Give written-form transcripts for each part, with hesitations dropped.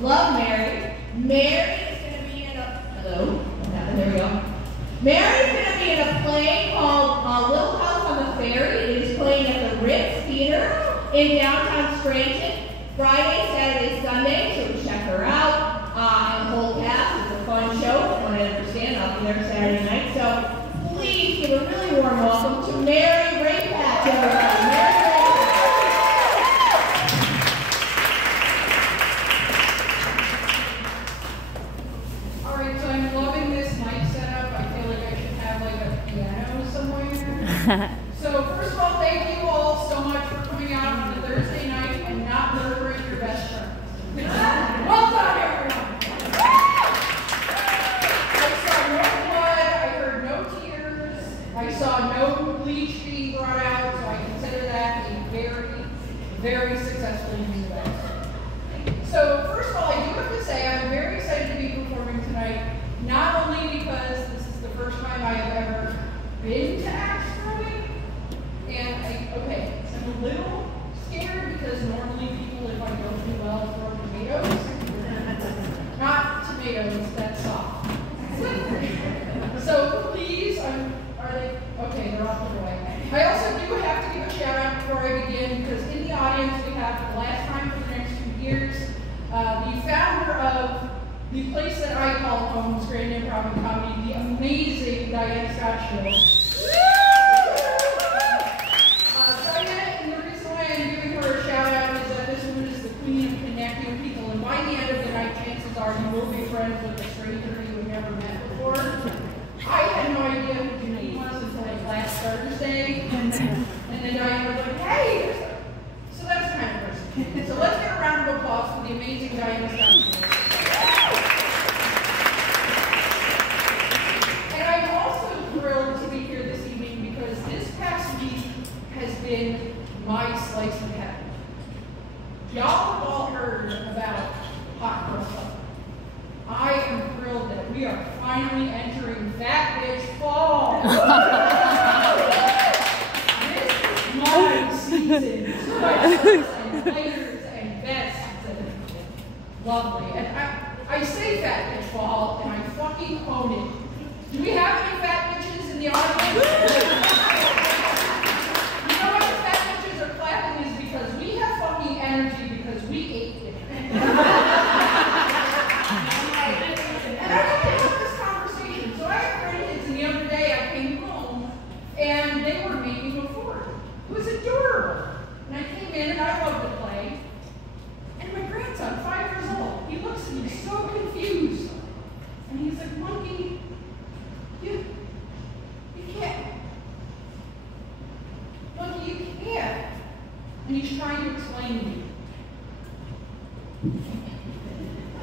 Love Mary. Mary is going to be in a, hello? There we go. Mary's going to be in a play called Little House on the Ferry. It is playing at the Ritz Theater in downtown Scranton. Friday, Saturday, Sunday, so check her out. And the whole cast. It's a fun show. From what I understand, I'll be there Saturday night. So please give a really warm welcome to Mary Rapach, everybody. Mary Rapach. All right, so I'm loving this mic setup. I feel like I should have like a piano somewhere. So first of all, thank you all so much for coming out on a Thursday night and not murdering your best friend. Well done, everyone. I saw no blood. I heard no tears. I saw no bleach being brought out, so I consider that a very, very successful event. So first of all, I do have to say I'm very excited to be performing tonight, not only because this is the first time I have ever been to axe throwing, and I'm a little scared because normally people, if I don't do well, throw tomatoes. Not tomatoes, that's soft. So please, are they? Okay, they're off the way. I also do have to give a shout out before I begin, because in the audience we have, for the last time for the next 2 years, the founder of the place that I call home, Scranton Improv and Comedy, the amazing Diane Scott Show. Diane, and the reason why I'm giving her a shout out is that this woman is the queen of connecting people, and by the end of the night, chances are you will be friends with a stranger you have never met before. I had no idea who Janine was until like last Thursday, and then Diane was like, hey, so that's the kind of person. So let's get a round of applause for the amazing Diane Scott. And I'm also thrilled to be here this evening because this past week has been my slice of heaven. Y'all have all heard about Hot Girl Summer. I am thrilled that we are finally entering Fat Bitch Fall. This is my season. Sweatshirts and players and vests and lovely. And I say Fat Bitch Fall and I fucking own it. Do we have any fat bitches in the audience? You know why the fat bitches are clapping is because we have fucking energy because we ate it. And I want to have this conversation. So I have grandkids, and the other day I came home and they were making a fort. It was adorable. And I came in and I love to play. And my grandson, 5 years old, he looks at me so confused. And he's like, Monkey, you can't. Monkey, you can't. And he's trying to explain to me.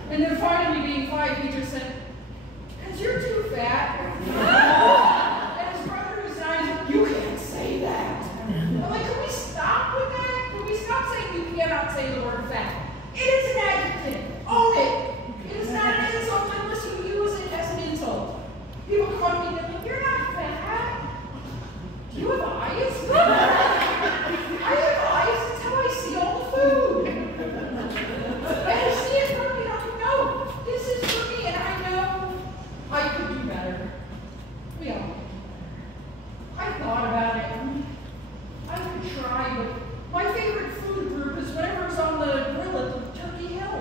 And then finally, being 5, he just said, because you're too fat. And his brother who's 9 is like, you can't say that. I'm like, can we stop with that? Can we stop saying you cannot say the word fat? It is an adjective. Own it. It is not an insult unless you use it as an insult. People come up to me and they're like, you're not fat. Do you have eyes? I have eyes. That's how I see all the food. And I see it from me and I'm like, no, this is for me. And I know I could do better. We all. I thought about it. I could try, but my favorite food group is whenever it's on the grill at Turkey Hill.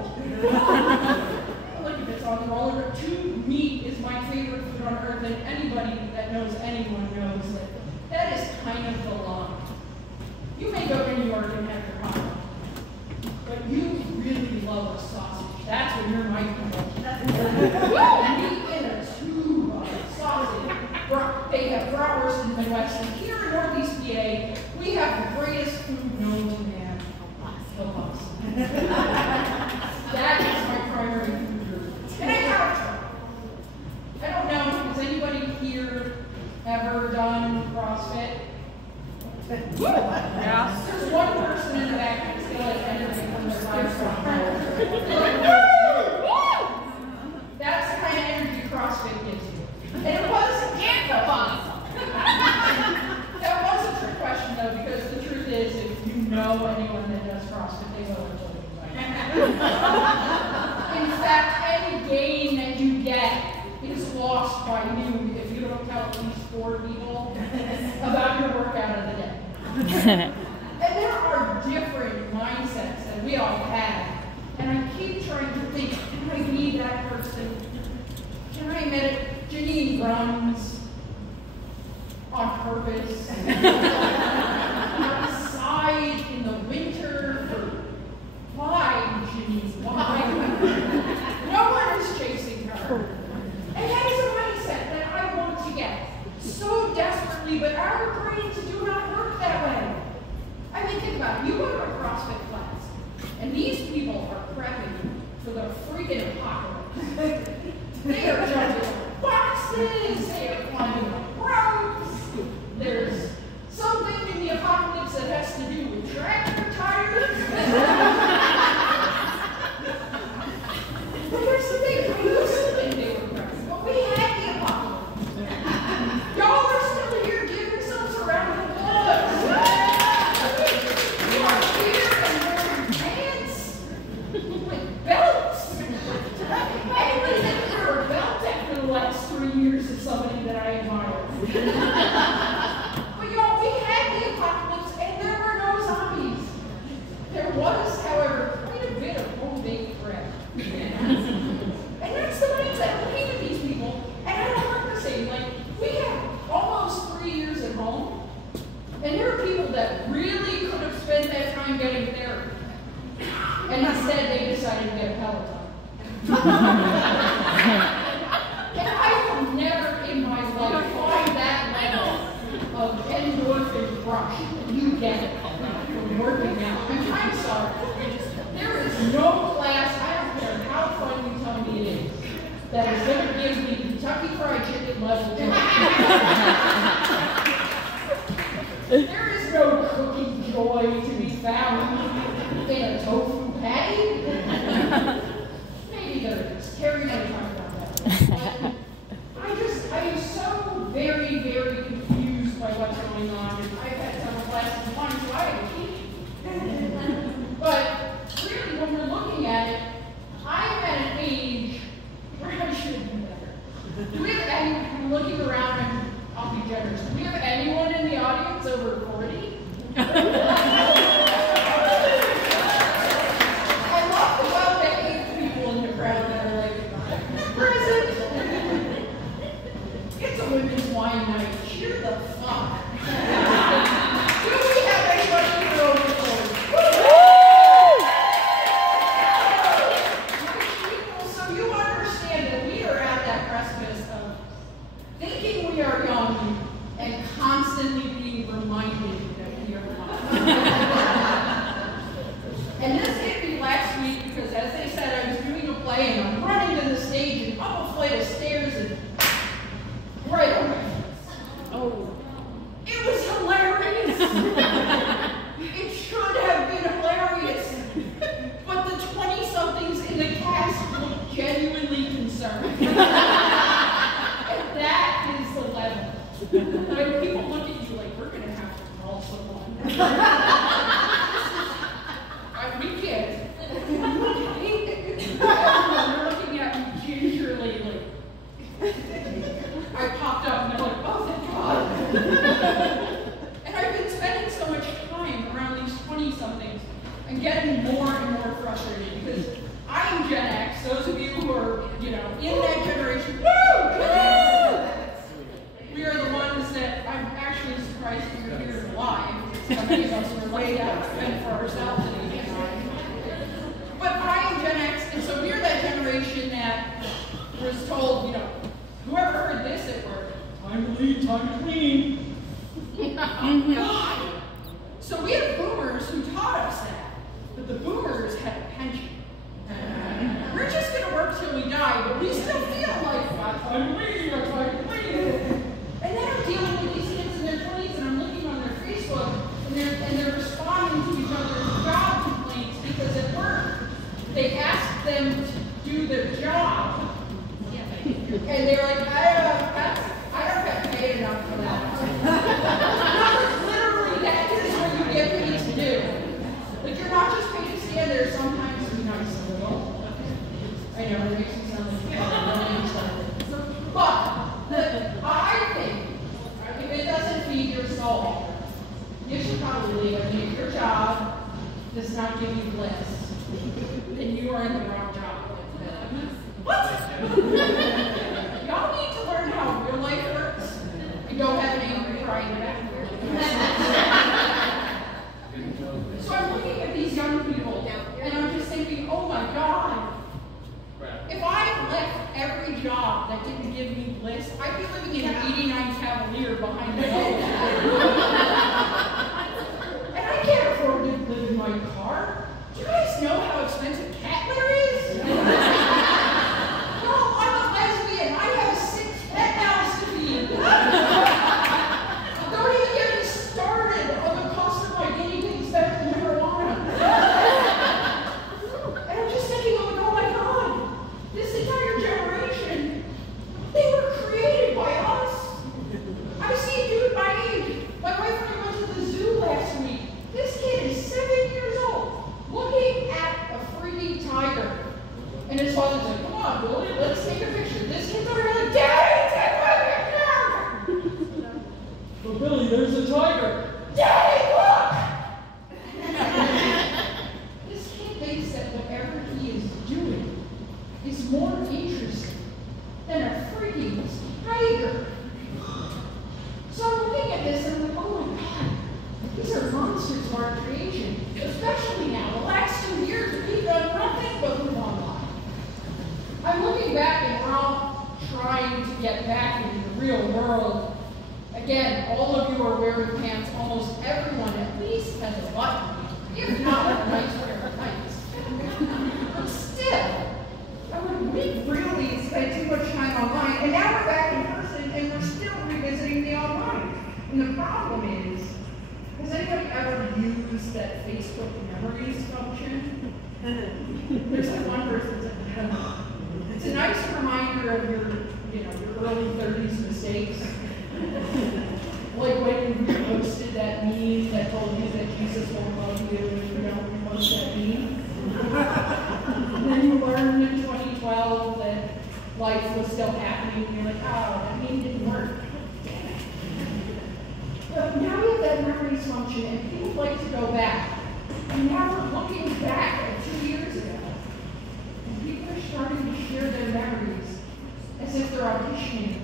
Like if it's on the roller, tube meat is my favorite food on earth, and anybody that knows anyone knows that that is kind of the line. You may go to New York and have your hot dog, but you really love a sausage. That's when you're my people. Meat in a tube of sausage. They have bratwurst in the Midwest, and here in Northeast PA, we have the greatest food known to man, the pasta. That is my primary food group. And I have I don't know, has anybody here ever done CrossFit? Yeah. There's one person in the back that's still like energy from their livestock. That's the kind of energy CrossFit gives you. And it was that was a trick question though, because the truth is, if you know anyone that does CrossFit, they will enjoy it. off by noon if you don't tell at least 4 people about your workout of the day. And there are different mindsets that we all have. And I keep trying to think, can I be that person? Can I admit Janine runs on purpose? Outside in the winter for why, Janine? Why? No one is chasing her. And that is a mindset that I want to get so desperately, but our brains do not work that way. I mean, think about it. You go to a CrossFit class, and these people are prepping for the freaking apocalypse. They are jumping on boxes, they are climbing on ropes. There's something in the apocalypse that has to do with tractor tires. But here's the thing, I used to think they were prepping, but we had the apocalypse. Y'all are still here, give yourselves a round of applause. You are here and wearing pants with belts. Anybody that can wear a belt after the last 3 years is somebody that I admire. But y'all, we had the apocalypse and there were no zombies. There was, however, quite a bit of home-baked bread. And that's the mindset. Looking at these people, and I don't want to say, like, we have almost 3 years at home, and there are people that really could have spent that time getting therapy. And instead, they decided to get a Peloton. And I will never in my life find that level of endorphin rush. You get it from working out. I'm sorry. There is no class, I don't care how fun you tell me it is, that is going to give me Kentucky Fried Chicken level joy. There is no cooking joy to be found in a tofu patty. Maybe there is. Terry might talk about that. But I am so very, very confused by what's going on. And I've had several classes in one, so I have a teach. But really, when we're looking at it, I'm at an age where I should have been better. Do we have anyone looking around, and I'll be generous, do we have anyone in the audience over 40? I love the well-behaved people in the crowd that are like, present. It's a women's wine night. Cheer the fuck. Do we have anybody here over 40? So you understand that we are at that precipice of thinking we are young and constantly being reminded that we are not. And this hit me last week because, as they said, I was doing a play and I'm running to the stage and up a flight of stairs and right on my face. Oh. It was hilarious. It should have been hilarious. But the 20-somethings in the cast looked genuinely concerned. And that is the level. When people look at you like, we're going to have to call someone. We can't. They're looking at me gingerly like, I popped up and they're like, oh, thank God. And I've been spending so much time around these 20-somethings and getting more and more frustrated because I'm Gen X. Those of you who are, in that generation, we are the ones that I'm actually surprised we are here alive. Some of us were laid out to fend for ourselves at age 9. But I am Gen X, and so we're that generation that was told, whoever heard this at work, time to lead, time to clean. Oh, God. So we have boomers who taught us that, but the boomers had a pension. We're just going to work till we die, but we still feel like, I'm leading, I'm leading. And then I'm dealing with these kids in their 20s, and I'm looking on their Facebook, and they're responding to each other's job complaints because at work, they asked them to do their job. And they're like, I don't get paid enough for that. Literally, that is what you get paid to do. Like, you're not just paid to stand there sometimes to be nice a little. I know, it makes me sound like but list, I'd be living in an 89 Cavalier behind the road. And I can't afford to live in my car. Do you guys know how expensive cat litter is? No, I'm a lesbian. I have 6 pet mouths to feed. Don't even get me started on the cost of my guinea pigs that are marijuana. And I'm just thinking, oh my God, this entire generation, they were created by us. I see a dude my age. My wife and I went to the zoo last week. This kid is 7 years old, looking at a freaking tiger. And his father's like, come on, Billy, let's take a picture. This kid's over here like, Daddy, take my picture! Well, Billy, there's a tiger. Daddy, look! This kid thinks that whatever he is doing is more interesting than a freaking tiger. So I'm looking at this and I'm like, oh my God, these are monsters of our creation, especially now. The last 2 years, we've done nothing but move online. I'm looking back and we're all trying to get back into the real world. Again, all of you are wearing pants. Almost everyone at least has a button, if not a nice pair of tights. But still, we really spent too much time online, and now we're back in person and we're still revisiting the online. And the problem is, has anybody ever used that Facebook memories function? There's like one person that's like, I don't know. It's a nice reminder of your early 30s mistakes. Like when you posted that meme that told you that Jesus won't love you if you don't post that meme. And then you learned in 2012 that life was still happening, and you're like, oh, that meme didn't work. But now we have that memories function, and people like to go back. And now we're looking back at 2 years ago. And people are starting to share their memories as if they're auditioning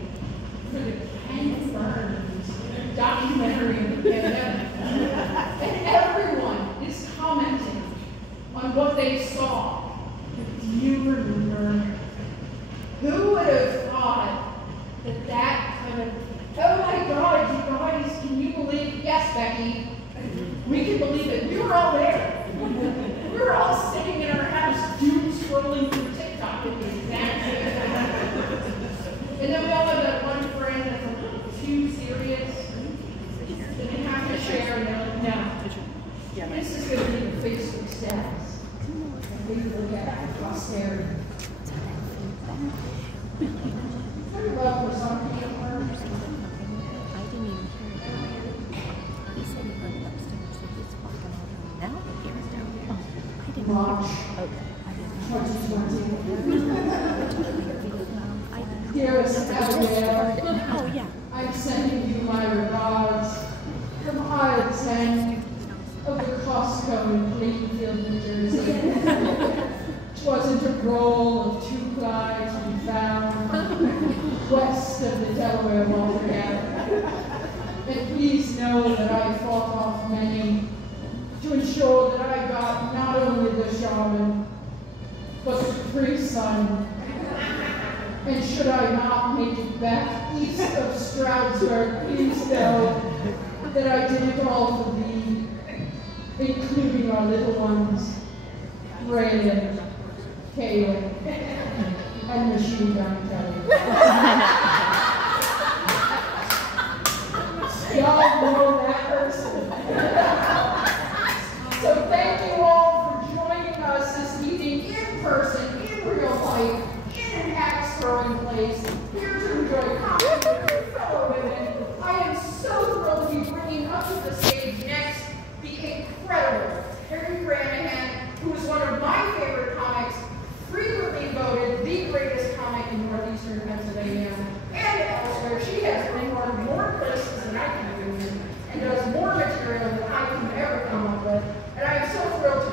for the Ken Burns documentary of the pandemic. And everyone is commenting on what they saw. Do you remember? Who would have thought that that kind of, oh my God, you guys, can you believe? Yes, Becky, we can believe it. We were all there. We were all sitting in our house, doom scrolling through TikTok at the exact same time. And then we all have that one friend that's a little too serious. That they have to share, and they're like, no. This is going to be the Facebook status. And we look at posterity. Very well for some people. I didn't even hear it. He said he heard it upstairs, so he's walking over now. But he was down there. I didn't Watch. Okay. I didn't Dearest Abigail, oh, yeah. I'm sending you my regards from aisle 10 of the Costco in Plainfield, New Jersey. 'Twasn't a roll of 2 plies we found west of the Delaware Water Gap. And please know that I fought off many to ensure that I got not only the shaman, but the Capri Sun. And should I not make it back east of Stroudsburg, please know that I did it all for thee, including our little ones, Braylon, Caleb, and Machine Gun Kelly. Y'all know that person. So thank you all for joining us this evening in person, in real life, in an axe-throwing place, here to enjoy comedy with your fellow women. I am so thrilled to be bringing up to the stage next the incredible Terry Branahan, who is one of my favorite comics, frequently voted the greatest comic in northeastern Pennsylvania and elsewhere. She has been on more places than I can do and does more material than I can ever come up with. And I am so thrilled to